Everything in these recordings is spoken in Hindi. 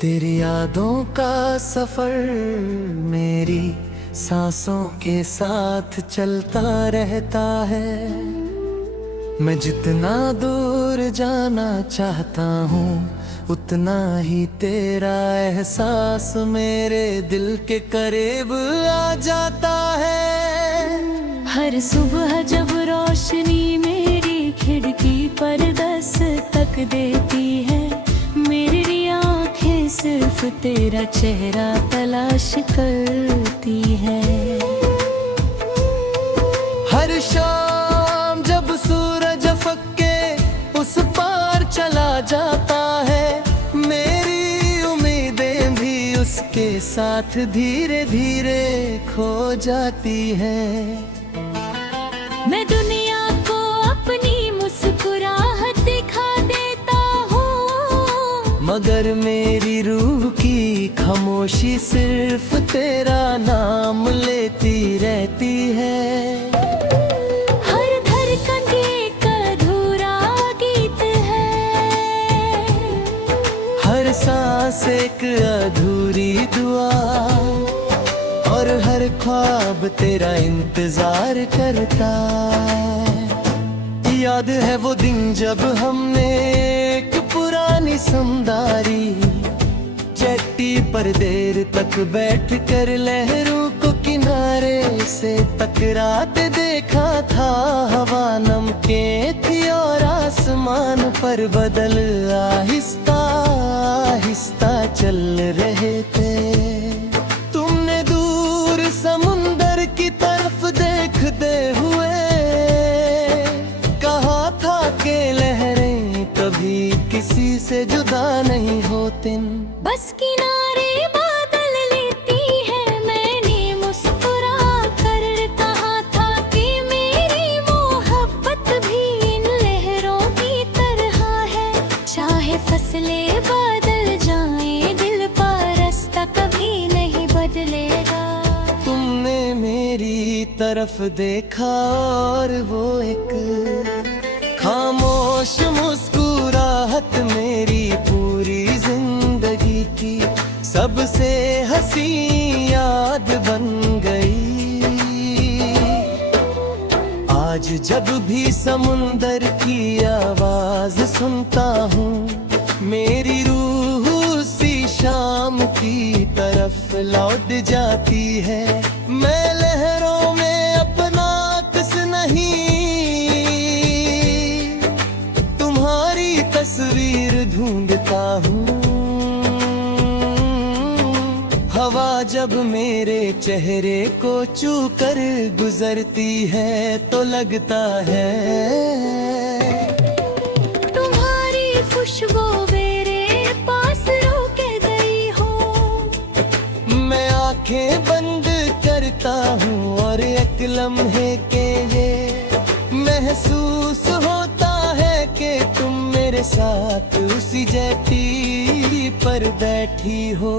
तेरी यादों का सफर मेरी सांसों के साथ चलता रहता है। मैं जितना दूर जाना चाहता हूँ उतना ही तेरा एहसास मेरे दिल के करीब आ जाता है। हर सुबह जब रोशनी मेरी खिड़की पर दस्तक देती है, मेरी आंखें सिर्फ तेरा चेहरा तलाश करती है। हर शाम जब सूरज फक के उस पार चला जाता है, मेरी उम्मीदें भी उसके साथ धीरे धीरे खो जाती हैं। मैं दुनिया को अपनी मुस्कुराहट दिखा देता हूँ, मगर मेरी रूह की खामोशी सिर्फ तेरा नाम लेती रहती है। हर धड़कन एक अधूरा गीत है, हर सांस एक अधूरी दुआ, और हर ख्वाब तेरा इंतजार करता है। याद है वो दिन जब हमने एक पुरानी समदारी चट्टी पर देर तक बैठ कर लहरों को किनारे से टकराते देखा था। हवा नमके थी और आसमान पर बदल आहिस्ता आहिस्ता चल रहे थे। तुमने दूर समुंदर की तरफ देखते हुए कहा था कि लहरें कभी किसी से जुदा नहीं होती। बस किनारे बादल लेती है, मैंने मुस्कुरा कर कहा था कि मेरी मोहब्बत भी इन लहरों की तरह है। चाहे फसलें बदल जाएं, दिल पर रास्ता कभी नहीं बदलेगा। तुमने मेरी तरफ देखा और वो एक खामोश मुस्कुराहट मेरी पूरी जिंदगी की सबसे हसी याद बन गई। आज जब भी समुंदर की आवाज सुनता हूँ, मेरी रूह उसी शाम की तरफ लौट जाती है। मैं लहरों में अपना अक्स नहीं, तुम्हारी तस्वीर ढूंढता हूँ। हवा जब मेरे चेहरे को छू कर गुजरती है तो लगता है तुम्हारी खुशबू मेरे पास रोके गई हो। मैं आंखें बंद करता हूँ और एक लम्हे के लिए महसूस होता है कि तुम मेरे साथ उसी जेटी पर बैठी हो।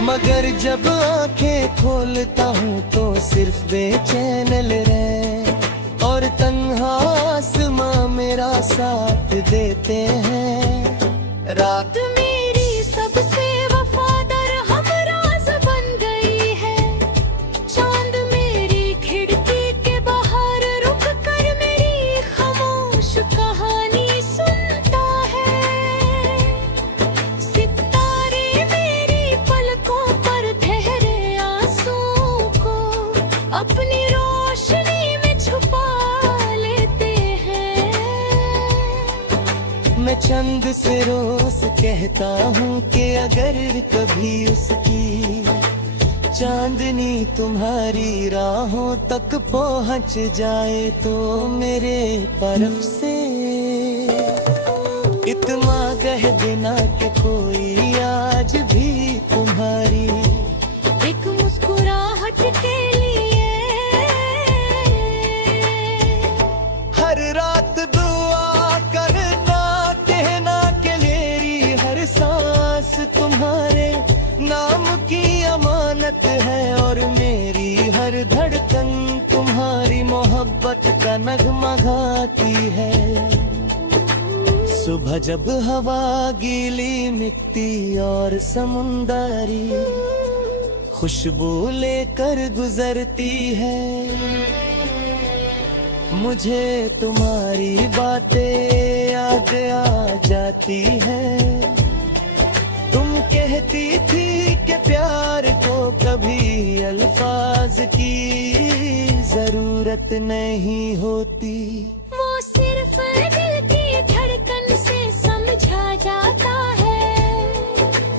मगर जब आंखें खोलता हूँ तो सिर्फ बेचैन लहरें और तन्हा आसमां मेरा साथ देते हैं। रात मेरी सबसे वफादार हमराज बन गई है। चांद मेरी खिड़की के बाहर रुक कर मेरी खामोश कहानी सुनता है। सितारे मेरी पलकों पर ठहरे आंसू को अपनी रोशनी में छुपा लेते हैं। मैं चंद से रोज कहता हूँ कि अगर कभी उसकी चांदनी तुम्हारी राहों तक पहुँच जाए तो मेरे तरफ से इतना कह देना कि कोई आज भी तुम्हारी एक मुस्कुराहट के लिए हर रात दुआ करना, कहना कि मेरी हर सांस तुम्हारे नाम की अमानत है और मेरी हर धड़कन तुम्हारी मोहब्बत का नगमा गाती है। सुबह जब हवा गीली मिट्टी और समुंदरी खुशबू लेकर गुजरती है, मुझे तुम्हारी बातें याद आ जाती है। तुम कहती थी कि प्यार को कभी अल्फाज की जरूरत नहीं होती, वो सिर्फ दिल की धड़कन से समझा जाता है।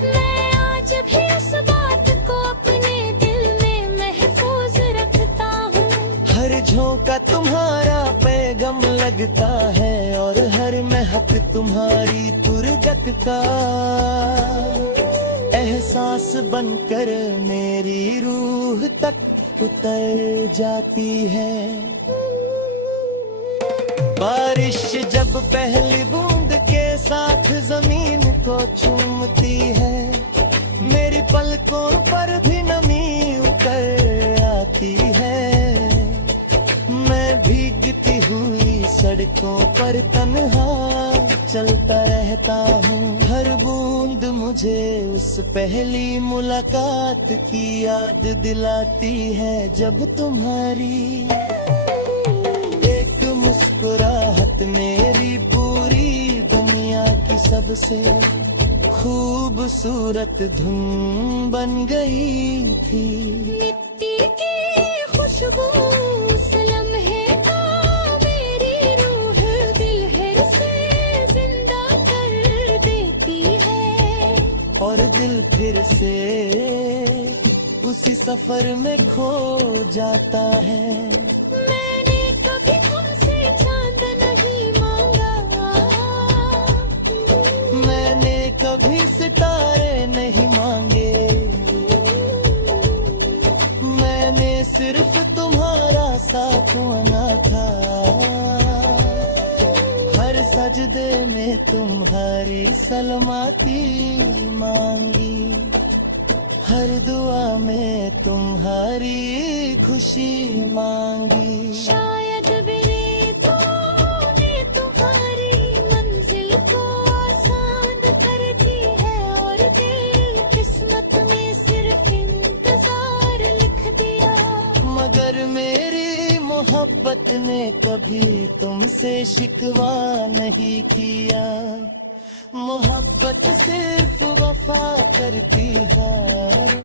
मैं आज भी उस बात को अपने दिल में महफूज रखता हूँ। हर झोंका तुम्हारा पैगाम लगता है और हर महक तुम्हारी तुरगत का एहसास बनकर मेरी रूह तक उतर जाती है। बारिश जब पहली बूंद के साथ जमीन को चूमती है, मेरी पलकों पर भी नमी उतर आती है। मैं भीगती हुई सड़कों पर तन्हा चलता रहता हूँ। हर बूंद मुझे उस पहली मुलाकात की याद दिलाती है, जब तुम्हारी एक मुस्कुराहट मेरी पूरी दुनिया की सबसे खूबसूरत धुन बन गई थी। मिट्टी की खुशबू उस लम्हे का मेरी रूह दिल से जिंदा कर देती है, और दिल फिर से उसी सफर में खो जाता है। मैंने कभी तुमसे चांद नहीं मांगा, मैंने कभी सितारे नहीं मांगे, मैंने सिर्फ तुम्हारा साथ मांगा था। हर सजदे में तुम्हारी सलामती मांगी, हर दुआ में तुम्हारी खुशी मांगी। शायद मेरे तूने तुम्हारी मंजिल को आसान कर दी है, और दिल किस्मत में सिर्फ इंतजार लिख दिया। मगर मेरी मोहब्बत ने कभी तुमसे शिकवा नहीं किया। मोहब्बत सिर्फ वफा करती है।